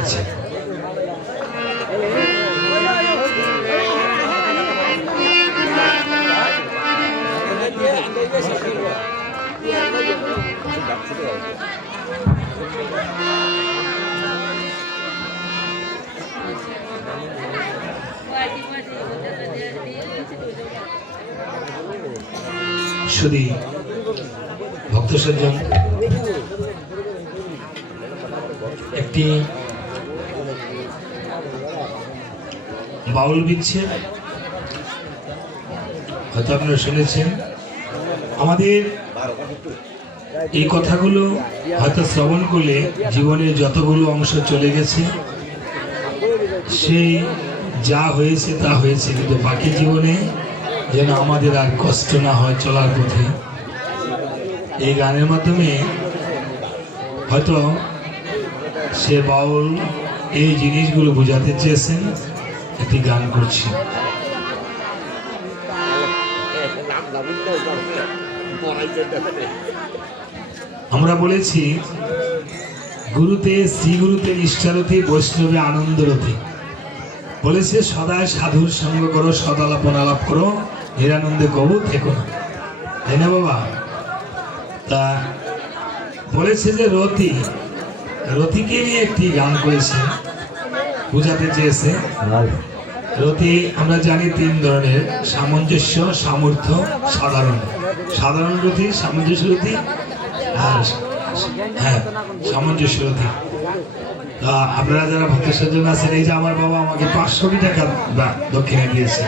আছে। শুধু ভক্ত সজ্জন একটি বাউল বিচ্ছেদ হয়তো আপনারা শুনেছেন। আমাদের এই কথাগুলো হয়তো শ্রবণ করলে জীবনের যতগুলো অংশ চলে গেছে সেই যা হয়েছে তা হয়েছে, কিন্তু বাকি জীবনে যেন আমাদের আর কষ্ট না হয় চলার পথে। এই গানের মাধ্যমে হয়তো সে বাউল এই জিনিসগুলো বোঝাতে চেয়েছেন, একটি গান করছি। আমরা বলেছি গুরুতে শ্রীগুরুতে নিষ্ঠারতি বৈষ্ণবে আনন্দরতি। বলেছে সদায় সাধুর সঙ্গ করো, সদালাপন আলাপ করো, নিরানন্দে কবু থেকো না, তাই না বাবা? তা বলেছে যে রতি, রতিকে নিয়ে একটি গান করেছে, বুঝাতে চেয়েছে। রতি আমরা জানি তিন ধরনের, সামঞ্জস্য, সামর্থ্য, সাধারণ। সাধারণ রতি, সামঞ্জস্য রতি, আর হ্যাঁ সামঞ্জস্য রতি। আপনারা যারা ভক্ত সজ্জন আছেন, এই যে আমার বাবা আমাকে 500 টাকা দক্ষিণা দিয়েছে,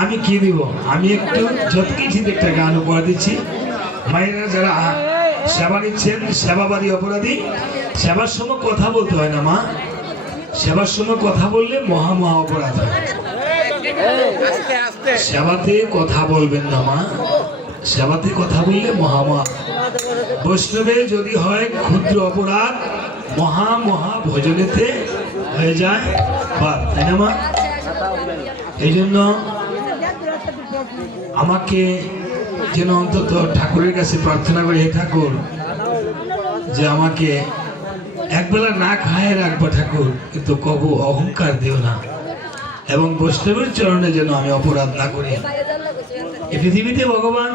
আমি কি দিব? আমি একটু যত কিছু একটা গান উপহার দিচ্ছি। মায়েরা যারা সেবা নিচ্ছেন, সেবাবাদী অপরাধী, সেবার সময় কথা বলতে হয় না মা, সেবার সময় কথা বললে মহা মহা অপরাধ হয়। সেবাতে কথা বলবেন না মা, সেবাতে কথা বললে মহা মহা। বৈষ্ণবে যদি হয় ক্ষুদ্র অপরাধ, মহা মহা ভজনেতে হয়ে যায় বা, তাই না মা? এই জন্য আমাকে যেন অন্তত ঠাকুরের কাছে প্রার্থনা করি, হে ঠাকুর যে আমাকে একবেলা না খায় রাখবো ঠাকুর, কিন্তু কবু অহংকার দিও না, এবং বৈষ্ণবের চরণে যেন আমি অপরাধ না করি। এই পৃথিবীতে ভগবান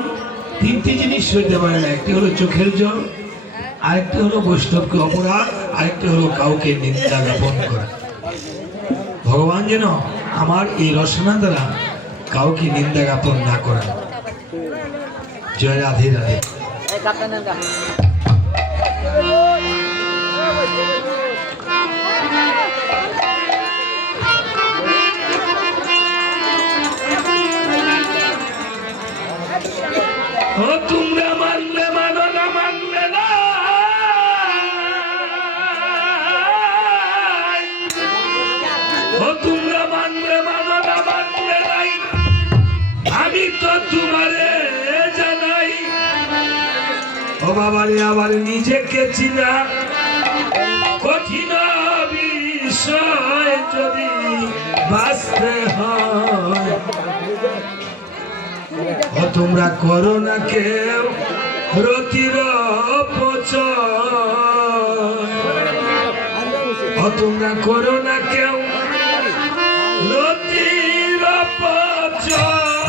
তিনটি জিনিস সইতে পারে না, একটি হলো চোখের জল, আরেকটি হলো বৈষ্ণবকে অপরাধ, আরেকটি হলো কাউকে নিন্দা জ্ঞাপন করা। ভগবান যেন আমার এই রচনা দ্বারা কাউকে নিন্দা জ্ঞাপন না করা। জয় রাধে রাধে। তোমরা মানলে মানো, না মানলে না, তোমরা মানলে মানো, না মানলে নাই, আমি তো তোমারে জানাই। ও বাবারে আবার নিজেকে চিনা কঠিন বিষয়, যদি বাঁচতে হয়। ও তোমরা করো না কেউ রতির অপচয়, ও তোমরা করো না কেউ রতির অপচয়,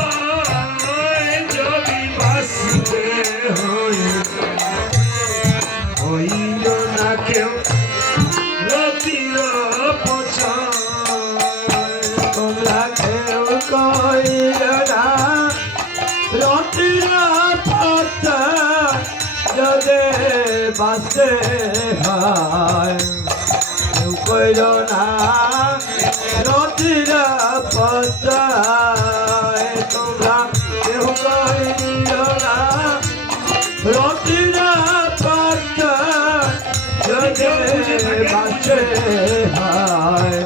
যদি বাঁচতে হয়। হইল না কেউ রতির অপচয়, তোমরা কেউ কইল না রতির অপচয়, যদি বাঁচতে হয়। কেউ কইল না রতির অপচয়, তোমরা কেউ কইল না রতির অপচয়, যদি বাঁচতে হয়।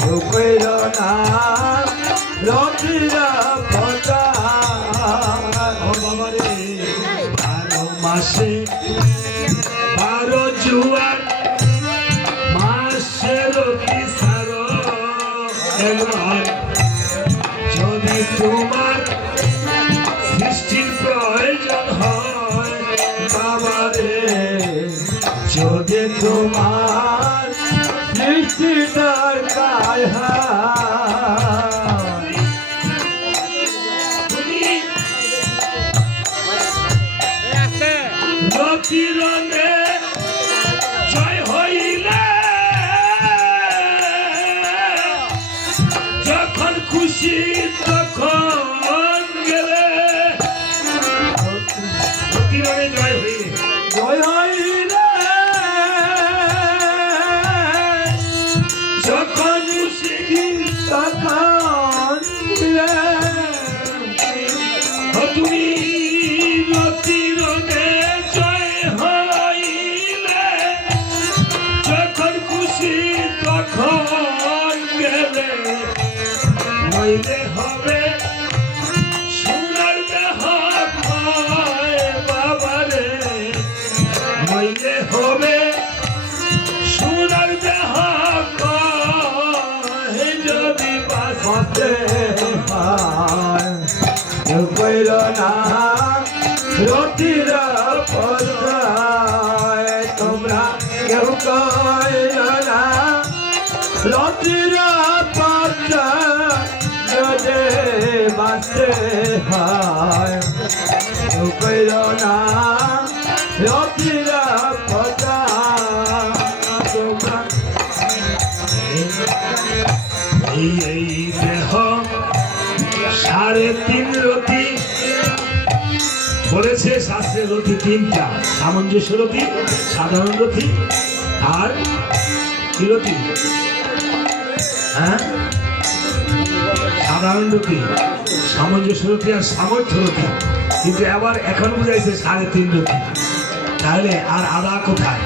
কেউ কইল না রতির মাসে 12 জুয়ার মাসের বিচার, যদি তোমার সৃষ্টির প্রয়োজন হয় বাবারে, যদি তোমার যখন তখন তুমি রতিরনে জয় হইলে, যখন খুশি তখন গেলে, নইলে হবে সোনার দেহ ক্ষয় বাবারে, নইলে হবে সোনার দেহ ক্ষয় যদি বাঁচতে কেউ কইল না রতির পর্যায়, তোমরা কেউ কইল না রতির পর্যায় যদি বাঁচতে হয়, কেউ কইল না রতির পর্যায়, তোমরা এই দেহ 3.5 রতি বলেছে শাস্ত্রের রতি 3টা, সামঞ্জস্য রতি, সাধারণ রতি আর কি রতি? হ্যাঁ, সাধারণ রতি, সামঞ্জস্য রতি আর সামর্থ্য রতি। কিন্তু আবার এখন বুঝাইছে 3.5 রতি। তাহলে আর আদা কোথায়?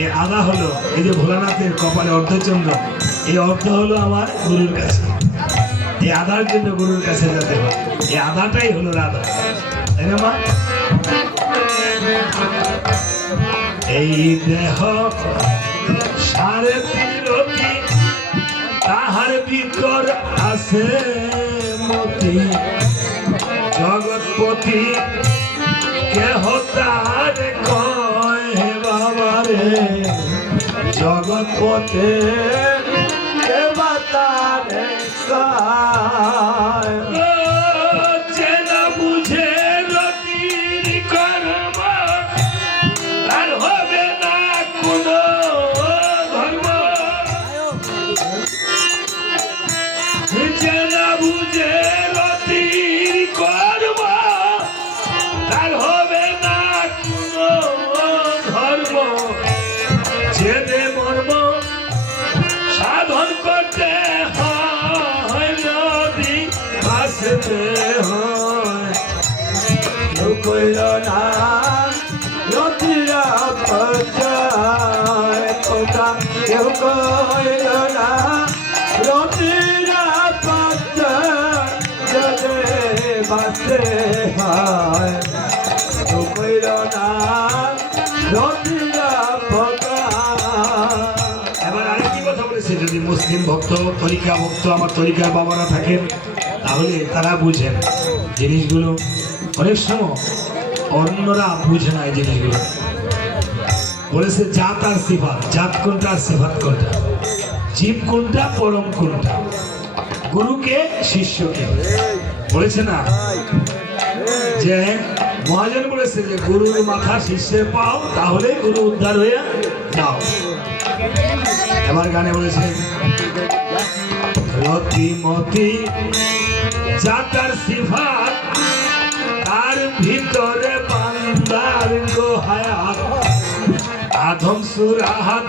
এই আদা হলো এই যে ভোলানাথের কপালে অর্ধচন্দ্র, এই অর্ধ হলো আমার গুরুর কাছে। এই আধার জন্য গুরুর কাছে যেতে হয়, এই আধাটাই হলো রাধা, তাই না মা? এই দেহ 3.5 রতি, তাহার ভিতর আছে মতি, জগৎপতি কেহ তার কয় বাবারে, জগৎপতি দেবতারে কয়, চেনা বুঝে রতির কর্ম, আর হবে না কোনো ধর্ম। চেনা বুঝে রতির কর্ম, আর হবে না কোনো ধর্ম। ছেদে মর্ম সাধন করতে হয়, নদী ভাসতে হয়। কেউ কইল না রতির পর্যায়, তোমরা কেউ কইল না রতির পর্যায় যদি বাঁচতে হয়, কেউ কইল না রতির পর্যায়। এবার আরেকটি কথা বলেছে, যদি মুসলিম ভক্ত, তরিকা ভক্ত, আমার তরিকার বাবারা থাকেন, তাহলে তারা বুঝেন জিনিসগুলো। অনেক সময় অন্যরা বুঝে না এই জিনিসগুলো। বলেছে জাত আর সিফাত, জাত কোনটা আর সিফাত কোনটা, জীব কোনটা, পরম কোনটা, গুরুকে শিষ্যকে। বলেছে না যে মহাজন বলেছে যে গুরুর মাথা শিষ্যের পাও, তাহলে গুরু উদ্ধার হয়ে যাও। এবার গানে বলেছে রতি মতি জাতার সিফাত, তার ভিতরে বান্দার গোহায়াত, আধম সুরাহাত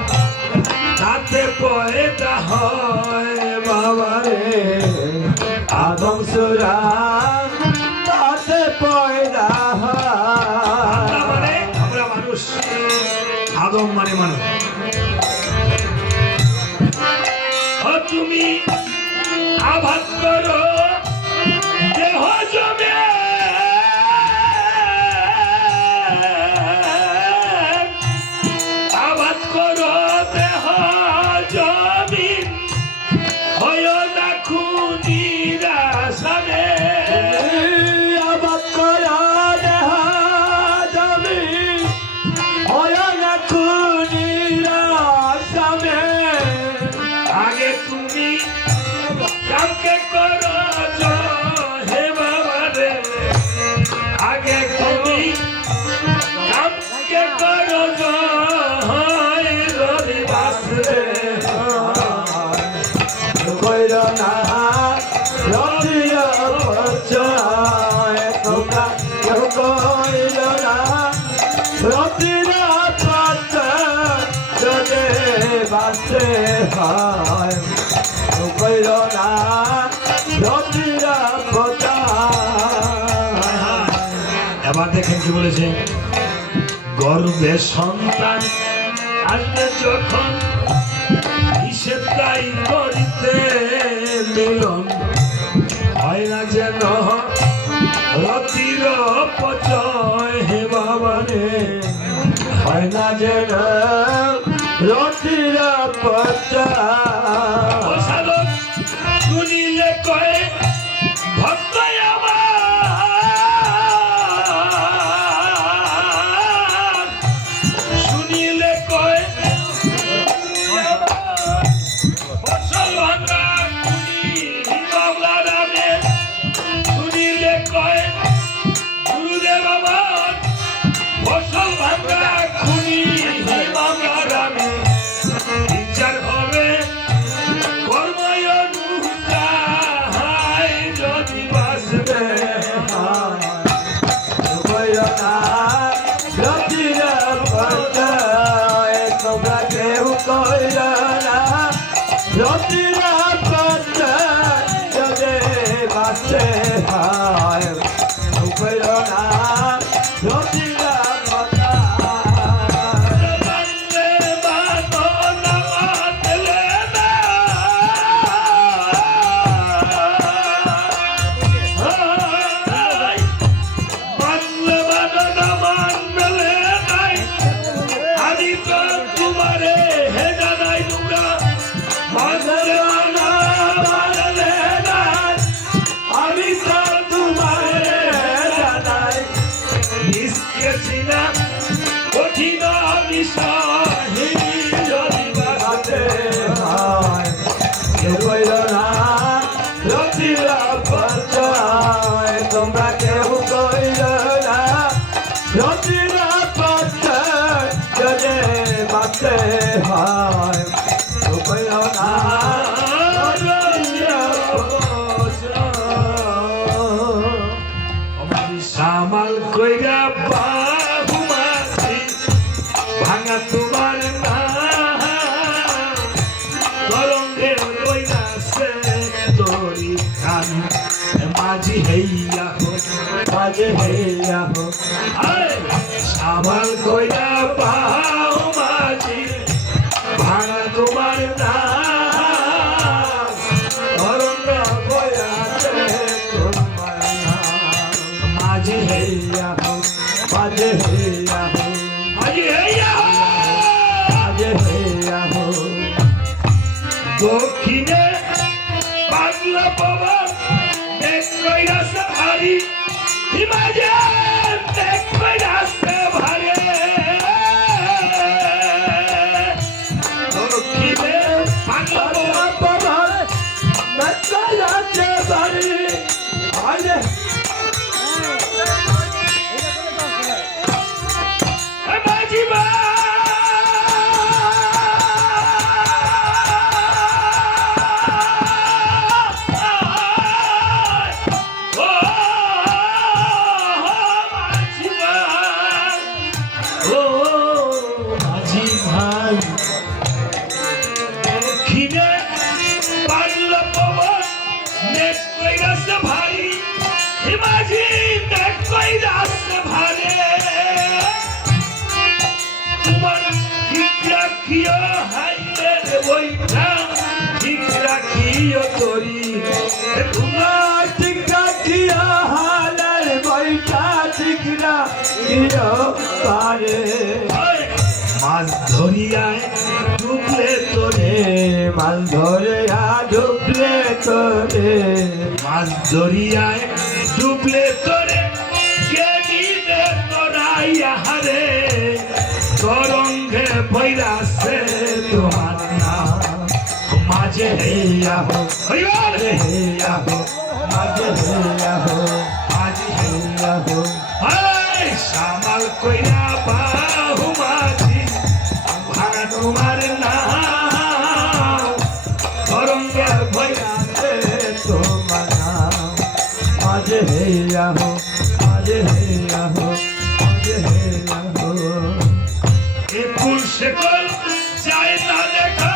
তাতে পয়দা হয় বাবারে, আদম সুরা তাতে পয়দা হয়। মানে আমরা মানুষ, আদম মানে মানুষ। তুমি আঘাত করো দেহ জমে, আঘাত করো দেহ জমিন, হয় না খুনিরাসামে। আবাদ করা দেহ জমি হয় না খুনিরাসামে। আগে তুমি কাউকে করো বাঁচতে হয় কইল না রতিরা কথা। এবার দেখেন কি বলেছে, গর্বে সন্তান আসবে যখন হিসেব তাই করিতে মিলন হয় না যেন রতির পচয়। হে বাবা রে, হয় না যেন রতিরা কথা। ও সাধক শুনিলে কয়ে ভক্ত আমার, শুনিলে কয়ে ফসল ভাঙা কুনি বাংলা নামে, শুনিলে কয়ে গুরুদেব আমার ফসল ভাঙা খুনি বাংলা নামে। বিচার হবে কর্ময়নুযায়ী যদি বাঁচবে। কইল না রতিরা কথা। তোমরা কেউ কইল না রতিরা কথা যদি বাঁচতে হয় কইল না রতিরা কথা। মানলে মানো না মানলে না, মানলে মানো না মানলে নাই। আমি তো তোমারে হে জানাই তোমরা মানলে মানো মানলে নাই। আমি তো তোমারে জানাই নিষ্কেছি না কঠিন বিষয় যদি বাঁচতে। হয় কেউ কইল না রতিরা কথা। তোমরা কেউ কইল না রতিরা কথা যদি বাঁচতে হয় কইল না রতিরা কথা। সামাল কইরা বাহু মাঝি ভাঙা তোমার না, তরঙ্গে কইরাছে তোরি খান মাঝি হইয়া হো, মাঝে হইয়া হো সামাল কইরা বাহু মাঝি ভাঙা তোমার না, তরঙ্গ কইরাছে তোমার নাম। মাঝি হইয়া হো, মাঝে হইয়া হো মাঝি হইয়া হো। মাঝে হইয়া হো। দক্ষিণে বাংলা বাবা দেখ কইরাছে ভারী, হিমালয় দেখ কইরাছে ভারী। দক্ষিণে বাংলা বাবা মাঝি বা তোমার টিকা কিয়া হালার বৈঠা টিকরা কিয়া পারে। মাছ ধরিয়ায় ডুবলে তোরে, মাছ ধরে ডুবলে তোরে। মাছ ধরিয়ায় ডুবলে তোরে, কে নিবে তোরাইয়া হারে, তরঙ্গে বৈরাছে তোমার নাম। মাঝে হেয়া হো, মাঝে হেয়া হো মাঝে হেয়া হো মাঝে হেয়া হো। হায় সামাল কইরা বাহু মাঝি ভাঙা তোমার নাম, তরঙ্গে বৈরাছে তোমার নাম। মাঝে হেয়া হো মাঝে হেয়া হো মাঝে হেয়া হো। একুল শেকল চাই না দেখা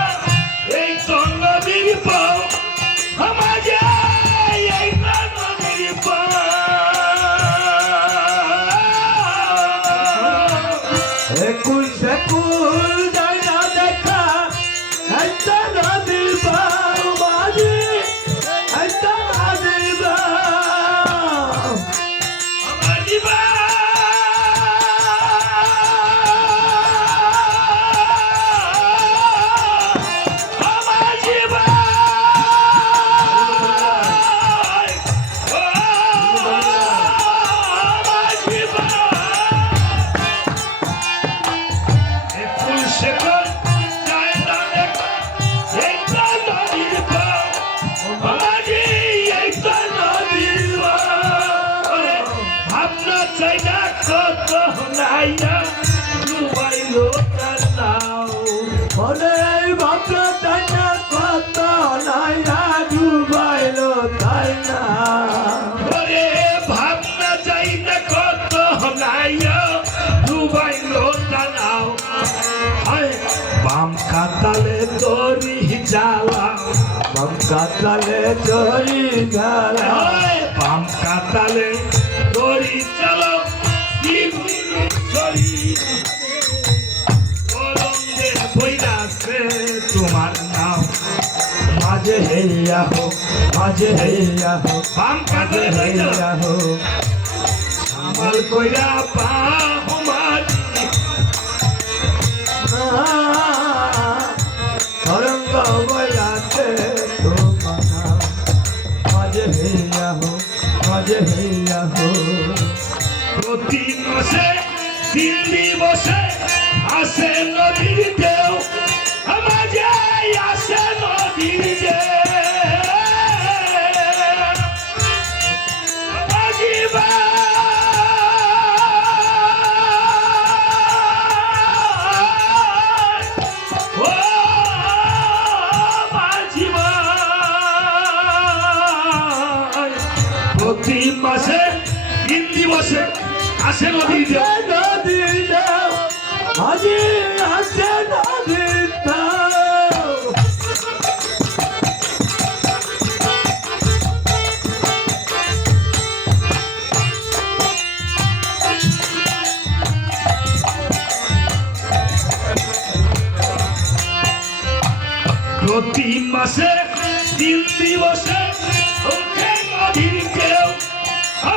ভাত তাই না কত নাইয়া ডুবাইলো তাই না ওরে ভাবনা চাই না কত নাইয়া ডুবাইলো টানাও বাম কাতালে দড়ি জ্বালা বাম কাতালে চড়ি গেলা বাম কাতালে দড়ি চালাও তোমার নাম মাঝে হেয়া হো মাঝে হেয়া হো বাম কাতালে দড়ি চালাও হো আমার কইরা পা হুমার তরঙ্গ বয়াতে তোমানা মাঝে হেয়া হো মাঝে হেয়া হো প্রতি মাসে দিল্লি বসে আসে নদীর ঢেউ মাঝে আসে নদীর প্রতি মাসে দিল্লি বসে আসে নদীর ঢেউ নদীটা মাঝে আছে নদীটা প্রতি মাসে দিল্লি বসে উঠে নদীর ঢেউ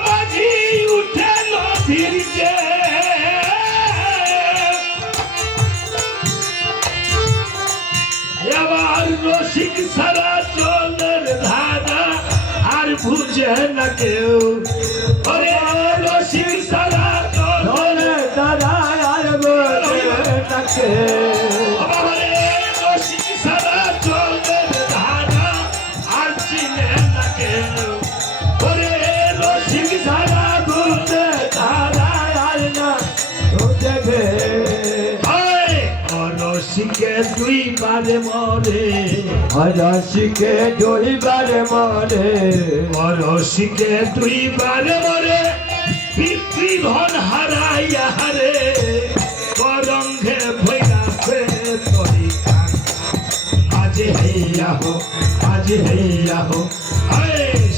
মাঝি উঠে নদীর এবার রসিক সারা জলের ধারা আর বুঝে না কেউ ওরে রসিক সারা ধরে দাঁড়ায় আর বলে তাকে আমারে রসিক সারা জলের ধারা আর চিনে না কেউ ওরে রসিক সারা ঘুরতে দাঁড়ায় আর না ঘুরতে গে রসিকে দুইবারে মরে রসিকে দুইবারে মরে রসিকে দুইবারে মরে পিতৃ ধন হারাইয়া হারে করঙ্গে ভৈরাসে তরি কান মাঝে হেয়া হো মাঝে হেয়া হো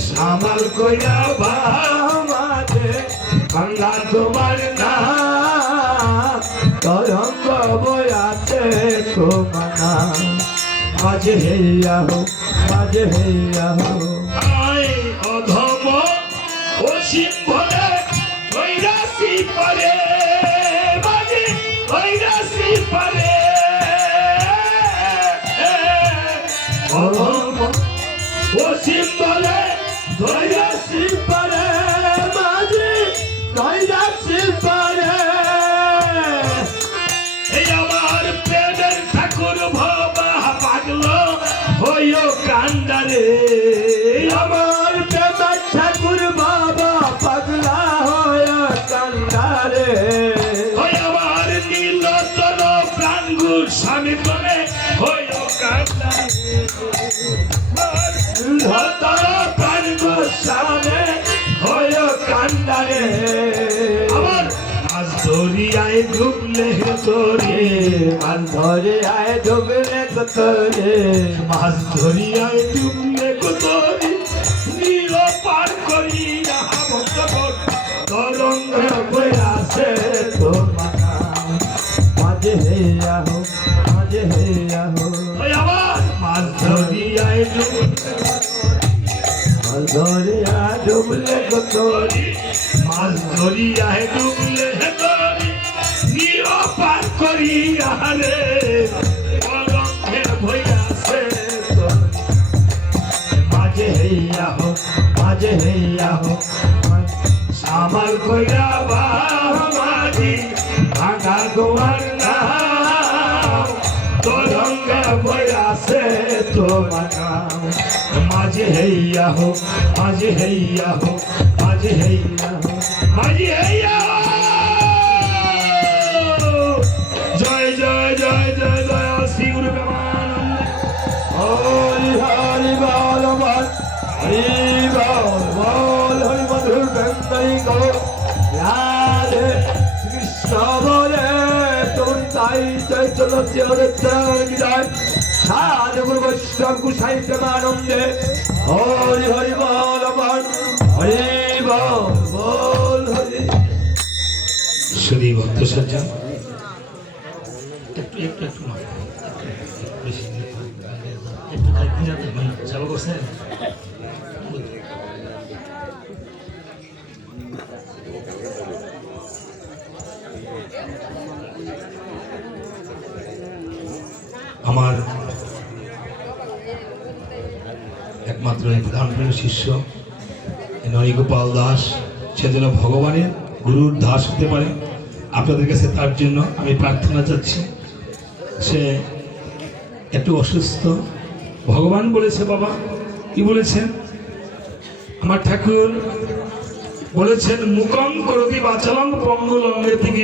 সামাল কইরা বা মাঝে গঙ্গা তোমার না তরঙ্গ বয়াতে তোমানা মাঝে হেয়া হো মাঝে হেয়া হো আয় অধম অসীম ভরে ভৈরাসি পারে মাঝে ভৈরাসি পারে অধম অসীম ভরে ভৈরাসি পারে মাঝে নৈরাশি পারে এই আমার প্রেমের ঠাকুর ভবা পাগল হইও কান্দারে আমার প্রেমের ঠাকুর বাবা পাগলা হয় কান্দারে ওই আমার নীলতর প্রাণগুর স্বামী বলে হইও কান্দারে নীলতর প্রাণগুর স্বামী হইও কান্দারে আমার মাছ ধরিয়ায় ডুবলে তোরে মান ধরে আয় ডুবলে কতরে মাছ ধরিয়ায় ডুবলে তোরে নীল পার করিয়া ভক্তগণ তরঙ্গ বয়াসে তোমানা মাঝে হেয়া হো মাঝে হেয়া হো ওই আমার মাছ ধরিয়ায় ডুবলে মান ধরে আয় ডুবলে কতরে মাছ ধরিয়ায় ডুবলে তোরে নীল পার করিয়া রে তরঙ্গে বয়াসে তোরে মাঝে হেয়া হো মাঝে হেয়া হো আমার কইরা বাবাজি ভাঙা গোয়ার নাম তরঙ্গে বয়াসে তোমার নাম মাঝে হেয়া হো মাঝে হেয়া হো মাঝে হেয়া হো মাঝে হেয়া জয় জয় জয় জয় জয় শ্রী গুরু হরি বল বল হরি মধুর বেঙ্গলি গো রাধে কৃষ্ণ বলে তোর তাই চৈতন্য বিদায় সাধু গুরু বৈষ্ণব গুসাই প্রেমানন্দে হরি হরি বল বল হরি বল বল হরি শুধু ভক্ত সজ্জন একটু একটু একটু নয়, বেশি একটু চালু করছেন। আমার একমাত্র এই প্রধানপ্রিয় শিষ্য নরিগোপাল দাস, সে যেন ভগবানের গুরুর দাস হতে পারে আপনাদের কাছে, তার জন্য আমি প্রার্থনা চাচ্ছি। সে একটু অসুস্থ, ভগবান বলেছে বাবা, কি বলেছেন আমার ঠাকুর বলেছেন, মুকং করতি বাচালং পঙ্গুলঙ্গে থেকে